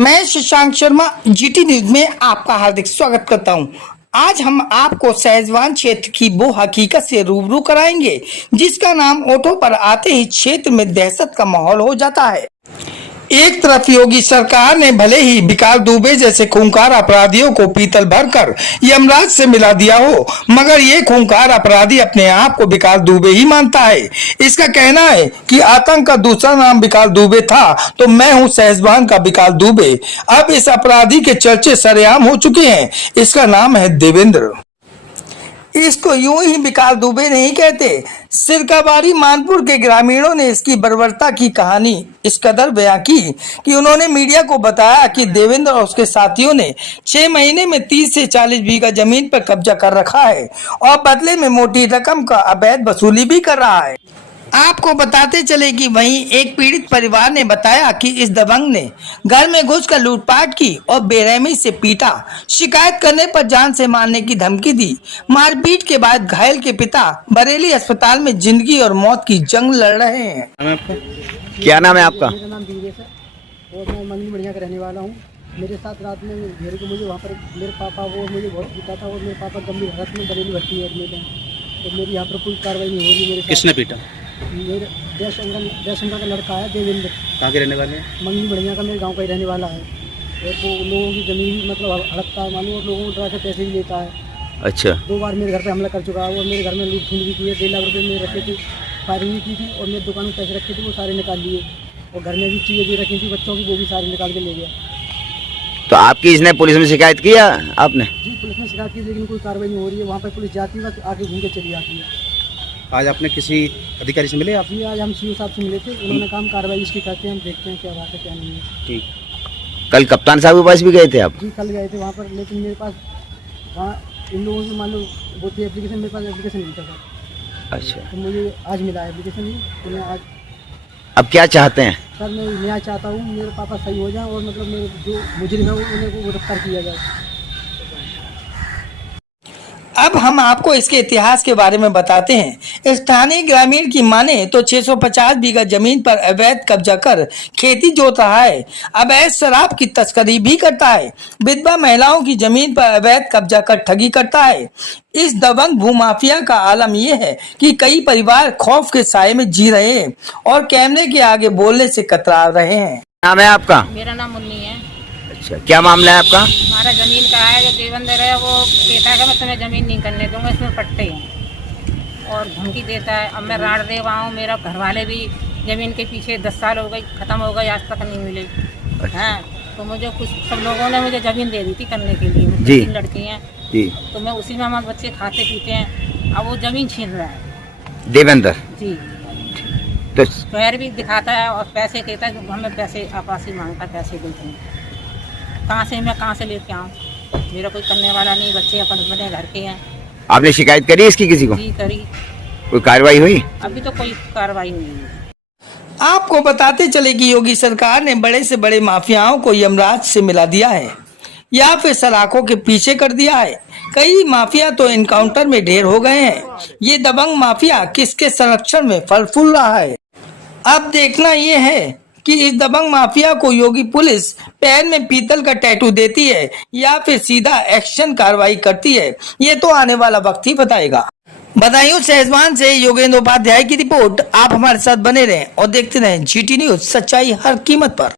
मैं Shashank Sharma GT news में आपका हार्दिक स्वागत करता हूं। आज हम आपको सहजवान क्षेत्र की वो हकीकत से रूबरू कराएंगे जिसका नाम ऑटो पर आते ही क्षेत्र में दहशत का माहौल हो जाता है। एक तरफ योगी सरकार ने भले ही विकास दुबे जैसे खूंखार अपराधियों को पीतल भरकर यमराज से मिला दिया हो, मगर ये खूंखार अपराधी अपने आप को विकास दुबे ही मानता है। इसका कहना है कि आतंक का दूसरा नाम विकास दुबे था तो मैं हूं सहजवान का विकास दुबे। अब इस अपराधी के चर्चे सरेआम हो चुके हैं। इसका नाम है देवेंद्र। इसको यूं ही विकास दुबे नहीं कहते। सिरकाबारी मानपुर के ग्रामीणों ने इसकी बर्बरता की कहानी इस कदर बयां की कि उन्होंने मीडिया को बताया कि देवेंद्र और उसके साथियों ने 6 महीने में 30 से 40 बीघा जमीन पर कब्जा कर रखा है और बदले में मोटी रकम का अवैध वसूली भी कर रहा है। आपको बताते चले कि वहीं एक पीड़ित परिवार ने बताया कि इस दबंग ने घर में घुसकर लूटपाट की और बेरहमी से पीटा। शिकायत करने पर जान से मारने की धमकी दी। मारपीट के बाद घायल के पिता बरेली अस्पताल में जिंदगी और मौत की जंग लड़ रहे हैं। क्या नाम है आपका? मेरा नाम दिवेश है और मैं मंगली बढ़िया का रहने वाला हूँ। मेरे साथ रात में मुझे वहाँ पर मेरे पापा वो मुझे बहुत पीटा था और मेरे पापा गंभीर हालत में बरेली भर्ती है एडमिट है। तो मेरी यहाँ पर कोई कार्रवाई नहीं हो रही। मेरे किसने पीटा? मेरे जयशंकर का लड़का है देवेंद्र। कहाँ के रहने वाले हैं? मंगली बढ़िया का मेरे गांव का ही रहने वाला है और वो लोगों की ज़मीन मतलब हड़पता है मालूम और लोगों को डरा के पैसे भी लेता है। अच्छा। 2 बार मेरे घर पे हमला कर चुका है और मेरे घर में लूट भी की है। 1.5 लाख रुपये मेरे रखे थे, फायरिंग भी की थी और मेरी दुकान में पैसे रखे थे वो सारे निकाल लिए और घर में भी चीज़ें भी रखी थी बच्चों की वो भी सारे निकाल के ले गया। तो आपकी इसने पुलिस में शिकायत किया आपने? जी पुलिस ने शिकायत की लेकिन कोई कार्रवाई नहीं हो रही है। वहाँ पर पुलिस जाती है आके घूम के चली जाती है। आज आपने किसी अधिकारी से मिले आप? जी आज हम सीओ साहब से मिले थे। उन्होंने कहा कार्रवाई इसकी करते हैं, हम देखते हैं क्या बात है क्या नहीं है। ठीक। कल कप्तान साहब के पास भी गए थे आप? जी कल गए थे वहाँ पर लेकिन मेरे पास वहाँ इन लोगों से मान लो वो थी एप्लीकेशन, मेरे पास एप्लीकेशन नहीं था। अच्छा। तो मुझे आज मिला है एप्लीकेशन ही तो मैं आज। अब क्या चाहते हैं? सर मैं न्याय चाहता हूँ, मेरे पापा सही हो जाए और मतलब मेरे जो मुजरिम है उन्हें को गिरफ्तार किया जाए। अब हम आपको इसके इतिहास के बारे में बताते हैं। स्थानीय ग्रामीण की माने तो 650 बीघा जमीन पर अवैध कब्जा कर खेती जोत रहा है। अवैध शराब की तस्करी भी करता है। विधवा महिलाओं की जमीन पर अवैध कब्जा कर ठगी करता है। इस दबंग भूमाफिया का आलम यह है कि कई परिवार खौफ के साए में जी रहे हैं और कैमरे के आगे बोलने से कतरा रहे हैं। नाम है आपका? मेरा नाम मुन्नी है। अच्छा, क्या मामला है आपका? हमारा जमीन का है जो देवेंद्र है वो कहता है कि मैं तुम्हें ज़मीन नहीं करने दूंगा, इसमें पट्टे हैं और धमकी देता है। अब मैं राड़ दे रहा हूँ, मेरा घर वाले भी ज़मीन के पीछे 10 साल हो गई, ख़त्म हो गई, आज तक नहीं मिले। हाँ तो मुझे कुछ सब लोगों ने मुझे ज़मीन दे दी थी करने के लिए। मुझे 3 लड़की हैं जी। तो मैं उसी में हमारे बच्चे खाते पीते हैं। अब वो ज़मीन छीन रहा है देवेंद्र जी। तो पैर भी दिखाता है और पैसे कहता है कि हमें पैसे आपासी मांगता है, पैसे देते हैं। कहाँ से लेके आऊँ? मेरा कोई करने वाला नहीं, बच्चे अपन बने घर के हैं। आपने शिकायत करी इसकी किसी को? जी करी। कोई कार्रवाई हुई? अभी तो कोई कार्रवाई नहीं हुई। आपको बताते चले कि योगी सरकार ने बड़े से बड़े माफियाओं को यमराज से मिला दिया है या फिर सलाखों के पीछे कर दिया है। कई माफिया तो एनकाउंटर में ढेर हो गए हैं। ये दबंग माफिया किसके संरक्षण में फल फूल रहा है? अब देखना ये है कि इस दबंग माफिया को योगी पुलिस पैर में पीतल का टैटू देती है या फिर सीधा एक्शन कार्रवाई करती है। ये तो आने वाला वक्त ही बताएगा। बदायूं सहजवान से योगेंद्र उपाध्याय की रिपोर्ट। आप हमारे साथ बने रहें और देखते रहें जीटी न्यूज, सच्चाई हर कीमत पर।